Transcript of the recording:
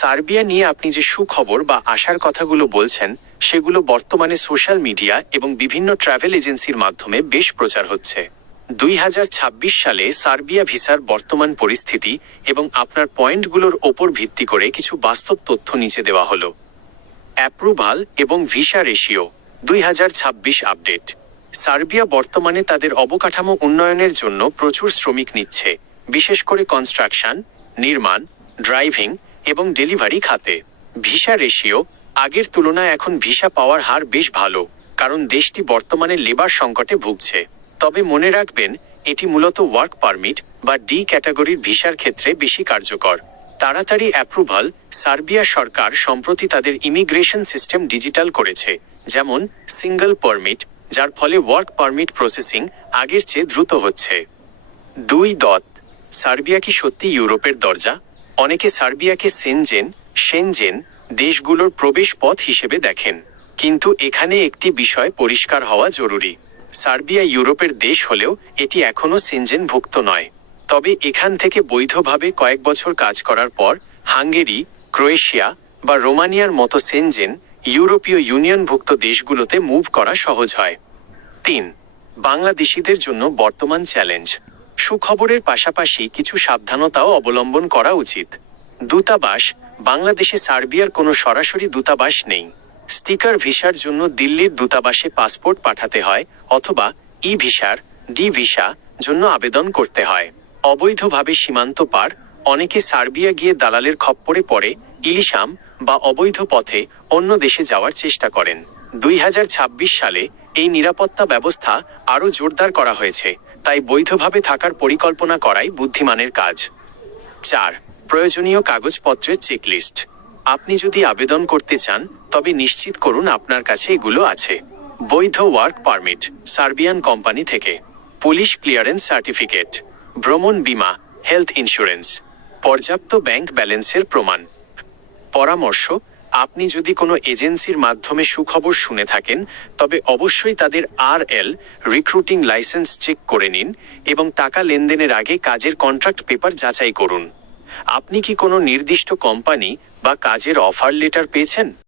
Serbia নিয়ে আপনি যে সুখবর বা আশার কথাগুলো বলছেন সেগুলো বর্তমানে সোশ্যাল মিডিয়া এবং বিভিন্ন ট্রাভেল এজেন্সির মাধ্যমে বেশ প্রচার হচ্ছে। 2026 সালে সার্বিয়া ভিসার বর্তমান পরিস্থিতি এবং আপনার পয়েন্টগুলোর ওপর ভিত্তি করে কিছু বাস্তব তথ্য নিচে দেওয়া হলো। অ্যাপ্রুভাল এবং ভিসা রেশিও 2026 আপডেট। সার্বিয়া বর্তমানে তাদের অবকাঠামো উন্নয়নের জন্য প্রচুর শ্রমিক নিচ্ছে, বিশেষ করে কনস্ট্রাকশন, নির্মাণ, ড্রাইভিং এবং ডেলিভারি খাতে। ভিসা রেশিও আগের তুলনায় এখন ভিসা পাওয়ার হার বেশ ভালো, কারণ দেশটি বর্তমানে লেবার সংকটে ভুগছে। তবে মনে রাখবেন, এটি মূলত ওয়ার্ক পারমিট বা ডি ক্যাটাগরির ভিসার ক্ষেত্রে বেশি কার্যকর। তাড়াতাড়ি অ্যাপ্রুভাল। সার্বিয়া সরকার সম্প্রতি তাদের ইমিগ্রেশন সিস্টেম ডিজিটাল করেছে, যেমন সিঙ্গল পারমিট, যার ফলে ওয়ার্ক পারমিট প্রসেসিং আগের চেয়ে দ্রুত হচ্ছে। 2. সার্বিয়া কি সত্যি ইউরোপের দরজা? অনেকে সার্বিয়াকে সেনজেন দেশগুলোর প্রবেশ পথ হিসেবে দেখেন, কিন্তু এখানে একটি বিষয় পরিষ্কার হওয়া জরুরি। সার্বিয়া ইউরোপের দেশ হলেও এটি এখনও সেনজেনভুক্ত নয়। তবে এখান থেকে বৈধভাবে কয়েক বছর কাজ করার পর হাঙ্গেরি, ক্রোয়েশিয়া বা রোমানিয়ার মতো সেনজেন ইউরোপীয় ইউনিয়নভুক্ত দেশগুলোতে মুভ করা সহজ হয়। 3. বাংলাদেশিদের জন্য বর্তমান চ্যালেঞ্জ। সুখবরের পাশাপাশি কিছু সাবধানতাও অবলম্বন করা উচিত। দূতাবাস। বাংলাদেশে সার্বিয়ার কোনো সরাসরি দূতাবাস নেই। স্টিকার ভিসার জন্য দিল্লির দূতাবাসে পাসপোর্ট পাঠাতে হয়, অথবা ই ভিসার ডি ভিসা জন্য আবেদন করতে হয়। অবৈধভাবে সীমান্ত পার। অনেকে সার্বিয়া গিয়ে দালালের খপ্পরে পড়ে ইলিশাম বা অবৈধ পথে অন্য দেশে যাওয়ার চেষ্টা করেন। 2026 সালে এই নিরাপত্তা ব্যবস্থা আরও জোরদার করা হয়েছে, তাই বৈধভাবে থাকার পরিকল্পনা করাই বুদ্ধিমানের কাজ। 4. প্রয়োজনীয় কাগজপত্রের চেকলিস্ট। আপনি যদি আবেদন করতে চান, তবে নিশ্চিত করুন আপনার কাছে এগুলো আছে। বৈধ ওয়ার্ক পারমিট সার্বিয়ান কোম্পানি থেকে, পুলিশ ক্লিয়ারেন্স সার্টিফিকেট, ভ্রমণ বীমা, হেলথ ইন্স্যুরেন্স, পর্যাপ্ত ব্যাংক ব্যালেন্সের প্রমাণ। পরামর্শ: আপনি যদি কোনো এজেন্সির মাধ্যমে সুখবর শুনে থাকেন, তবে অবশ্যই তাদের রিক্রুটিং লাইসেন্স চেক করে নিন এবং টাকা লেনদেনের আগে কাজের কন্ট্রাক্ট পেপার যাচাই করুন। আপনি কি কোনো নির্দিষ্ট কোম্পানি বা কাজের অফার লেটার পেয়েছেন?